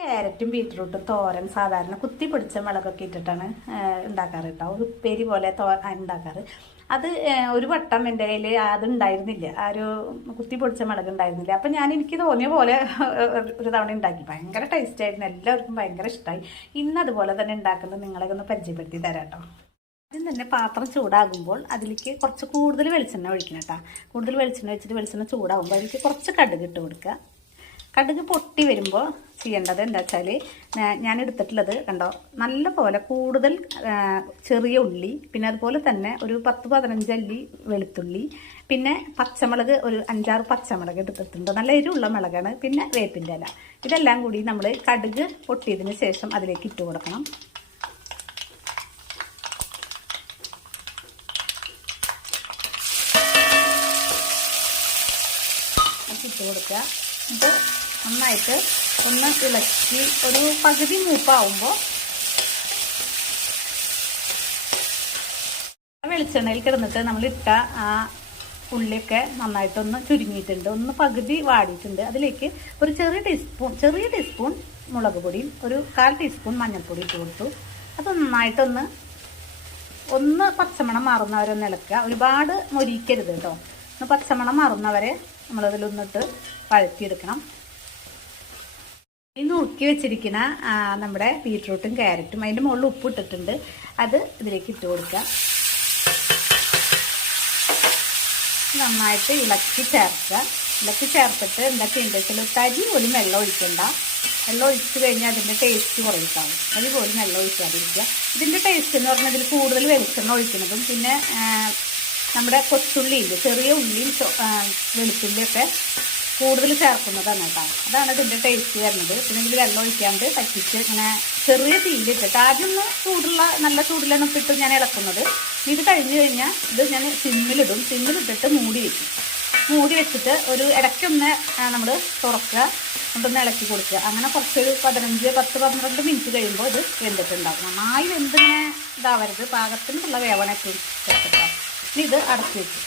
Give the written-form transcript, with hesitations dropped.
ക്യാരറ്റും ബീറ്റ്റൂട്ടും തോരൻ സാധാരണ കുത്തി പൊടിച്ച മുളകൊക്കെ ഇട്ടിട്ടാണ് ഉണ്ടാക്കാറ് കേട്ടോ. ഒരു ഉപ്പേരി പോലെ ഉണ്ടാക്കാറ്. അത് ഒരു വട്ടം എൻ്റെ കയ്യിൽ അത് ഉണ്ടായിരുന്നില്ല, ആ ഒരു കുത്തി പൊടിച്ച മുളക് ഉണ്ടായിരുന്നില്ല. അപ്പം എനിക്ക് തോന്നിയ പോലെ ഒരു തവണ ഉണ്ടാക്കി. ഭയങ്കര ടേസ്റ്റ് ആയിരുന്നു, എല്ലാവർക്കും ഭയങ്കര ഇഷ്ടമായി. ഇന്ന് അതുപോലെ തന്നെ ഉണ്ടാക്കുന്നത് നിങ്ങളെ ഒന്ന് പരിചയപ്പെടുത്തി തരാം കേട്ടോ. ആദ്യം തന്നെ പാത്രം ചൂടാകുമ്പോൾ അതിലേക്ക് കുറച്ച് കൂടുതൽ വെളിച്ചെണ്ണ ഒഴിക്കണം കേട്ടോ. കൂടുതൽ വെളിച്ചെണ്ണ ഒഴിച്ചിട്ട് വെളിച്ചെണ്ണ ചൂടാകുമ്പോൾ അതിലേക്ക് കുറച്ച് കടുക് ഇട്ട് കൊടുക്കുക. കടുക് പൊട്ടി വരുമ്പോൾ ചെയ്യേണ്ടത് എന്താ വെച്ചാൽ, ഞാൻ എടുത്തിട്ടുള്ളത് കണ്ടോ, നല്ല പോലെ കൂടുതൽ ചെറിയ ഉള്ളി, പിന്നെ അതുപോലെ തന്നെ ഒരു 10-15 അല്ലി വെളുത്തുള്ളി, പിന്നെ പച്ചമുളക് ഒരു 5-6 പച്ചമുളക് എടുത്തിട്ടുണ്ട്. നല്ല എരിവുള്ള മുളകാണ്. പിന്നെ വേപ്പിൻ്റെ ഇല. ഇതെല്ലാം കൂടി നമ്മൾ കടുക് പൊട്ടിയതിന് ശേഷം അതിലേക്ക് ഇട്ട് കൊടുക്കണം. ഇട്ട് കൊടുക്കുക. ഇത് നന്നായിട്ട് ഒന്ന് ഇളക്കി ഒരു പകുതി മൂപ്പാവുമ്പോൾ വെളിച്ചെണ്ണയിൽ കിടന്നിട്ട് നമ്മളിട്ട ആ ഉള്ളിയൊക്കെ നന്നായിട്ടൊന്ന് ചുരുങ്ങിയിട്ടുണ്ട്, ഒന്ന് പകുതി വാടിയിട്ടുണ്ട്. അതിലേക്ക് ഒരു ചെറിയ ടീസ്പൂൺ മുളക് പൊടിയും ഒരു 1/4 ടീസ്പൂൺ മഞ്ഞൾപ്പൊടി ഇട്ട് കൊടുത്തു. അത് നന്നായിട്ടൊന്ന് പച്ചമണം മാറുന്നവരെ ഒന്ന് ഇളക്കുക. ഒരുപാട് മൊരിക്കരുത് കേട്ടോ. ഒന്ന് പച്ചമണം മാറുന്നവരെ നമ്മളതിലൊന്നിട്ട് വഴറ്റിയെടുക്കണം. ഈ നുറുക്കി വെച്ചിരിക്കുന്ന നമ്മുടെ ബീറ്റ്റൂട്ടും ക്യാരറ്റും അതിൻ്റെ മുകളിൽ ഉപ്പ് ഇട്ടിട്ടുണ്ട്, അത് ഇതിലേക്ക് ഇട്ട് കൊടുക്കുക. നന്നായിട്ട് ഇളക്കി ചേർത്തിട്ട് എന്താ ചെയ്യേണ്ടത് വെച്ചാൽ തരി പോലും വെള്ളം ഒഴിക്കണ്ട. വെള്ളം ഒഴിച്ച് കഴിഞ്ഞാൽ അതിൻ്റെ ടേസ്റ്റ് കുറയിട്ടാവും. തരി പോലും വെള്ളം ഒഴിക്കാതിരിക്കുക. ഇതിൻ്റെ ടേസ്റ്റ് എന്ന് പറഞ്ഞാൽ ഇതിൽ കൂടുതൽ വെളിച്ചെണ്ണ ഒഴിക്കുന്നതും പിന്നെ നമ്മുടെ കൊച്ചുള്ളിയില്ലേ, ചെറിയ ഉള്ളിയും വെളുത്തുള്ളിയൊക്കെ കൂടുതൽ ചേർക്കുന്നതാണ് കേട്ടോ. അതാണ് ഇതിൻ്റെ ടേസ്റ്റ് വരുന്നത്. പിന്നെ ഇതിൽ വെള്ളം ഒഴിക്കാണ്ട് പറ്റിച്ച് ഇങ്ങനെ ചെറിയ തീയിലിട്ടിട്ട് ആദ്യം നല്ല ചൂടിലാണ് ഇട്ടിട്ട് ഞാൻ ഇളക്കുന്നത്. ഇത് കഴിഞ്ഞ് കഴിഞ്ഞാൽ ഇത് ഞാൻ സിമ്മിലിട്ടിട്ട് മൂടി വെച്ചിട്ട് ഒരു ഇടയ്ക്കൊന്ന് നമ്മൾ തുറക്കുക, കൊണ്ടൊന്ന് ഇളക്കി കൊടുക്കുക. അങ്ങനെ കുറച്ചൊരു 10-12 മിനിറ്റ് കഴിയുമ്പോൾ ഇത് വെന്തിട്ടുണ്ടാകും. നന്നായി വെന്തിങ്ങനെ ഇതാവരുത്, പാകത്തിനുള്ള വേവണ ചേർത്തിട്ടാണ്. ഇനി ഇത് അടച്ചു വെച്ചു.